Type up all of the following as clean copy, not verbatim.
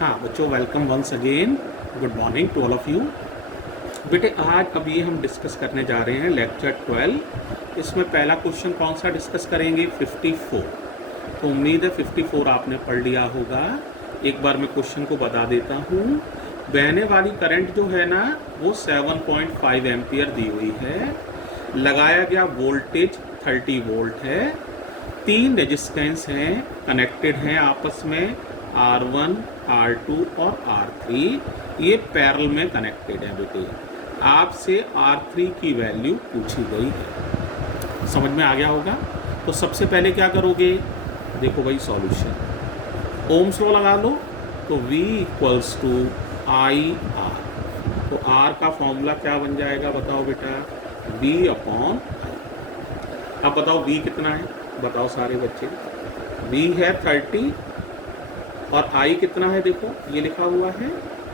हाँ बच्चों, welcome once again, good morning to all of you. बेटे आज अभी हम डिस्कस करने जा रहे हैं लेक्चर 12। इसमें पहला क्वेश्चन कौन सा डिस्कस करेंगे? 54। तो उम्मीद है 54 आपने पढ़ लिया होगा। एक बार मैं क्वेश्चन को बता देता हूँ। बहने वाली करंट जो है ना वो 7.5 एम्पियर दी हुई है। लगाया गया वोल्टेज 30 वोल्ट है। 3 रेजिस्टेंस हैं, कनेक्टेड हैं आपस में, R1, R2 और R3। ये पैरेलल में कनेक्टेड है बेटे। आपसे R3 की वैल्यू पूछी गई है। समझ में आ गया होगा। तो सबसे पहले क्या करोगे? देखो भाई सॉल्यूशन, ओम्स लॉ लगा लो। तो V इक्वल्स टू IR। तो R का फॉर्मूला क्या बन जाएगा बताओ बेटा? V upon. अब बताओ V कितना है? बताओ सारे बच्चे। V है 30 और I कितना है? देखो ये लिखा हुआ है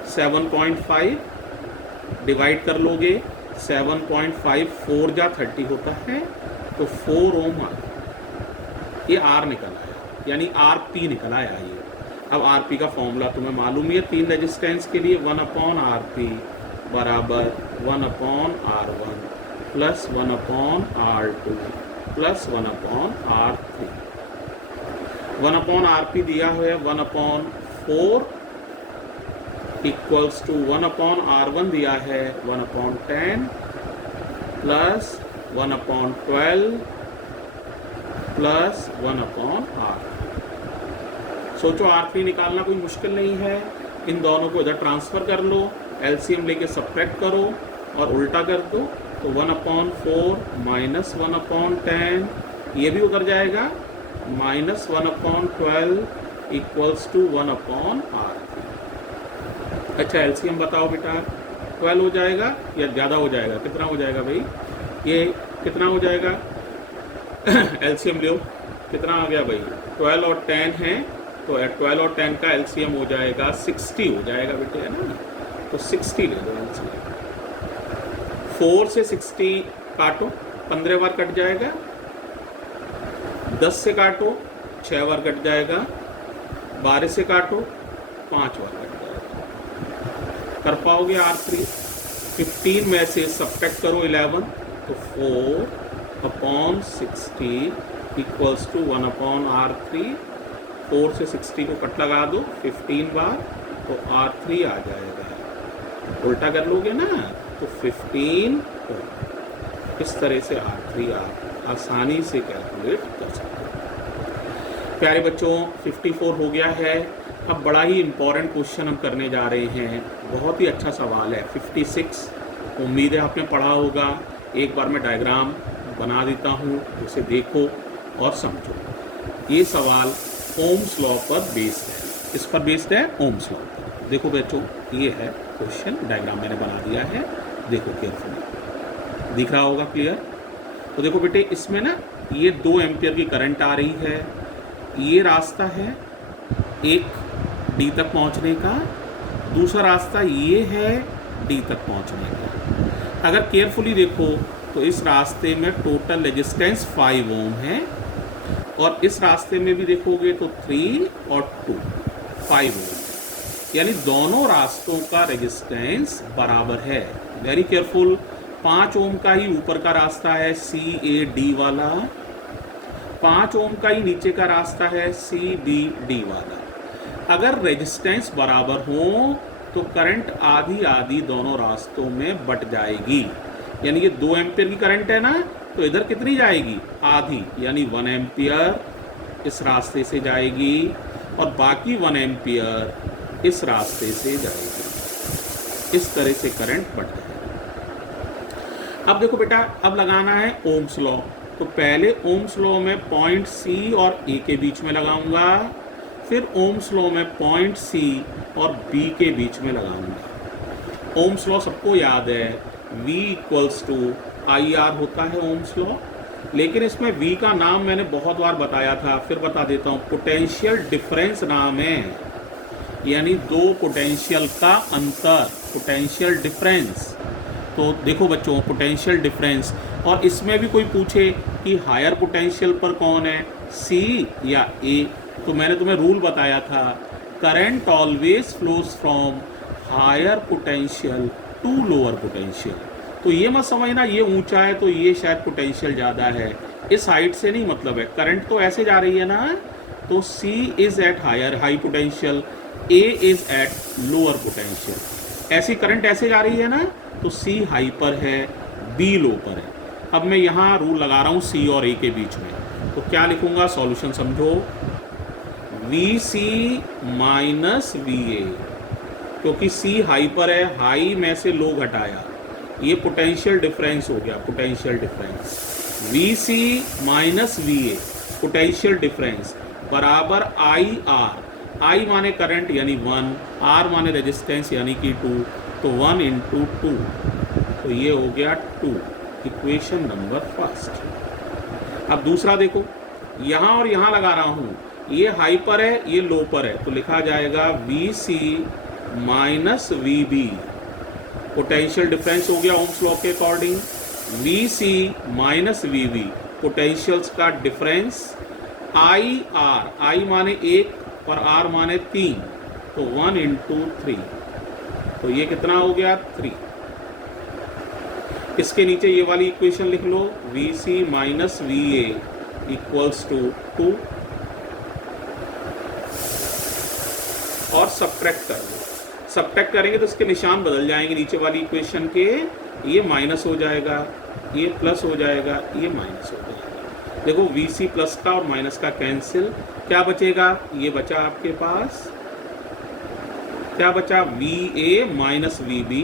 7.5। डिवाइड कर लोगे 7.5, 4 जा 30 होता है, तो 4 ओम ये R निकल आया, यानी RP निकल आया ये। अब RP का फॉर्मूला तुम्हें मालूम ही है 3 रेजिस्टेंस के लिए, 1 अपॉन RP बराबर 1 upon R1 plus 1 upon R2 plus 1 upon R3। 1 upon RP दिया हुआ है 1 upon 4 equals to 1 upon R1 दिया है 1 upon 10 plus 1 upon 12 plus 1 upon R। सोचो R3 निकालना कोई मुश्किल नहीं है। इन दोनों को इधर ट्रांसफ़र कर लो, LCM लेके सब्ट्रैक्ट करो और उल्टा कर दो। तो 1 अपॉन 4 माइनस 1 अपॉन 10, ये भी उधर जाएगा, minus 1 upon 12 equals to 1 upon R3। अच्छा LCM बताओ बेटा, 12 हो जाएगा या ज़्यादा हो जाएगा? कितना हो जाएगा भाई? ये कितना हो जाएगा? LCM लो, कितना आ गया भाई? 12 और 10 है, तो 12 और 10 का LCM हो जाएगा 60 हो जाएगा बेटे, है ना? तो 60 ले लो LCM। 4 से 60 काटो, 15 बार कट जाएगा। 10 से काटो 6 बार कट जाएगा। 12 से काटो 5 बार कट जाएगा। कर पाओगे R3? 15 में से सब्ट्रैक्ट करो 11, तो 4 upon 60 equals to 1 upon R3। 4 से 60 को कट लगा दो 15 बार, तो R3 आ जाएगा। उल्टा कर लोगे ना तो 15 इस तरह से R3 आप आसानी से कैलकुलेट कर सकते हो। प्यारे बच्चों 54 हो गया है। अब बड़ा ही इम्पॉर्टेंट क्वेश्चन हम करने जा रहे हैं। बहुत ही अच्छा सवाल है 56। उम्मीद है आपने पढ़ा होगा। एक बार मैं डायग्राम बना देता हूँ, उसे देखो और समझो। ये सवाल ओम्स लॉ पर बेस्ड है। किस पर बेस्ड है? ओम्स लॉ पर। देखो बच्चों ये है क्वेश्चन, डायग्राम मैंने बना दिया है, देखो केयरफुली, दिख रहा होगा क्लियर? तो देखो बेटे इसमें ना ये 2 एम्पियर की करंट आ रही है। ये रास्ता है एक D तक पहुंचने का, दूसरा रास्ता ये है D तक पहुंचने का। अगर केयरफुली देखो तो इस रास्ते में टोटल रेजिस्टेंस 5 ओम है, और इस रास्ते में भी देखोगे तो 3 और 2 5 ओम, यानी दोनों रास्तों का रेजिस्टेंस बराबर है। Very careful. 5 ओम का ही ऊपर का रास्ता है CAD वाला, 5 ओम का ही नीचे का रास्ता है CBD वाला। अगर रेजिस्टेंस बराबर हो तो करंट आधी आधी दोनों रास्तों में बट जाएगी। यानी ये 2 एम्पियर की करंट है ना, तो इधर कितनी जाएगी? आधी, यानी 1 एम्पियर इस रास्ते से जाएगी और बाकी 1 एम्पियर इस रास्ते से जाएगी। इस तरह से करंट बट जाएगी। अब देखो बेटा, अब लगाना है ओम्स लॉ। तो पहले ओम्स लॉ में पॉइंट C और A के बीच में लगाऊंगा, फिर ओम्स लॉ में पॉइंट C और B के बीच में लगाऊंगा। ओम्स लॉ सबको याद है, V इक्वल्स टू IR होता है ओम्स लॉ। लेकिन इसमें V का नाम मैंने बहुत बार बताया था, फिर बता देता हूँ, पोटेंशियल डिफरेंस नाम है। यानी 2 पोटेंशियल का अंतर, पोटेंशियल डिफरेंस। तो देखो बच्चों पोटेंशियल डिफरेंस, और इसमें भी कोई पूछे कि हायर पोटेंशियल पर कौन है, C या A, तो मैंने तुम्हें रूल बताया था current always flows from higher potential to lower potential. तो ये मत समझना ये ऊंचा है तो ये शायद पोटेंशियल ज़्यादा है, इस हाइट से नहीं मतलब है। करंट तो ऐसे जा रही है ना, तो C is at higher high potential, A is at lower potential. ऐसी करंट ऐसे जा रही है ना, तो C हाई पर है, B लो पर है। अब मैं यहाँ रूल लगा रहा हूँ C और A के बीच में, तो क्या लिखूँगा, सॉल्यूशन समझो, VC माइनस VA, क्योंकि C हाई पर है, हाई में से लो घटाया, ये पोटेंशियल डिफरेंस हो गया, potential difference. VC minus VA potential difference बराबर IR, I माने करंट यानी 1, R माने रेजिस्टेंस यानी कि 2, तो 1 इंटू 2, तो ये हो गया 2, इक्वेशन नंबर फर्स्ट। अब दूसरा देखो, यहाँ और यहाँ लगा रहा हूँ, ये हाई पर है ये लो पर है, तो लिखा जाएगा VC minus VB, potential difference हो गया ओम्स लॉ के according. VC minus VB potentials का डिफरेंस, IR, I माने 1 और R माने 3, तो 1 इंटू 3, तो ये कितना हो गया 3। इसके नीचे ये वाली इक्वेशन लिख लो, VC minus VA equals to 2, और सब्ट्रैक्ट कर दो। सब्ट्रैक्ट करेंगे तो इसके निशान बदल जाएंगे नीचे वाली इक्वेशन के, ये माइनस हो जाएगा, ये प्लस हो जाएगा, ये माइनस हो जाएगा। देखो VC प्लस का और माइनस का कैंसिल, क्या बचेगा, ये बचा आपके पास, क्या बचा, VA माइनस VB,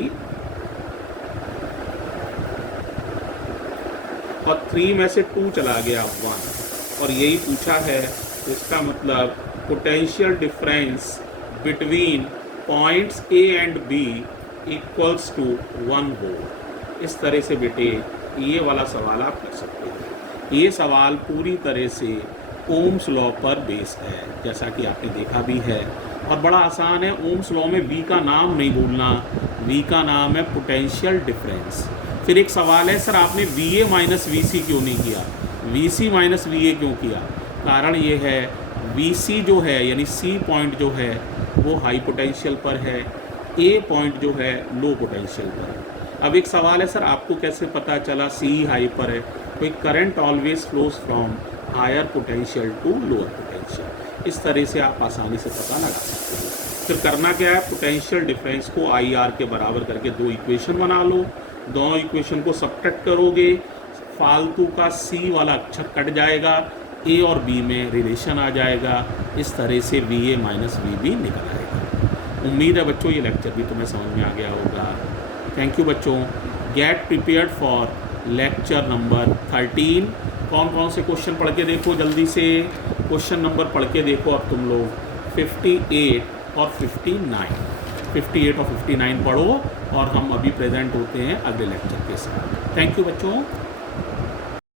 और 3 में से 2 चला गया 1, और यही पूछा है, तो इसका मतलब potential difference between points A and B equals to 1 volt. इस तरह से बेटे ये वाला सवाल आप कर सकते हैं। ये सवाल पूरी तरह से ओम्स लॉ पर बेस है, जैसा कि आपने देखा भी है, और बड़ा आसान है। ओम्स लॉ में V का नाम नहीं भूलना, V का नाम है पोटेंशियल डिफरेंस। फिर एक सवाल है, सर आपने VA माइनस VC क्यों नहीं किया, VC माइनस VA क्यों किया? कारण ये है, VC जो है यानी C पॉइंट जो है वो हाई पोटेंशियल पर है, A पॉइंट जो है लो पोटेंशियल पर है। अब एक सवाल है, सर आपको कैसे पता चला C हाई पर है? कोई current always flows from higher potential to lower potential. इस तरह से आप आसानी से पता लगा सकते हैं। फिर करना क्या है, पोटेंशियल डिफरेंस को IR के बराबर करके 2 इक्वेशन बना लो, दोनों इक्वेशन को सब्ट्रैक्ट करोगे, फालतू का C वाला अक्षर कट जाएगा, A और B में रिलेशन आ जाएगा, इस तरह से VA माइनस VB निकल आएगा। उम्मीद है बच्चों ये लेक्चर भी तुम्हें समझ में आ गया होगा। थैंक यू बच्चों। Get prepared for lecture number 13। कौन कौन से क्वेश्चन पढ़ के देखो जल्दी से, क्वेश्चन नंबर पढ़ के देखो अब तुम लोग 58 और 59, 58 और 59 पढ़ो, और हम अभी प्रेजेंट होते हैं अगले लेक्चर के साथ। थैंक यू बच्चों।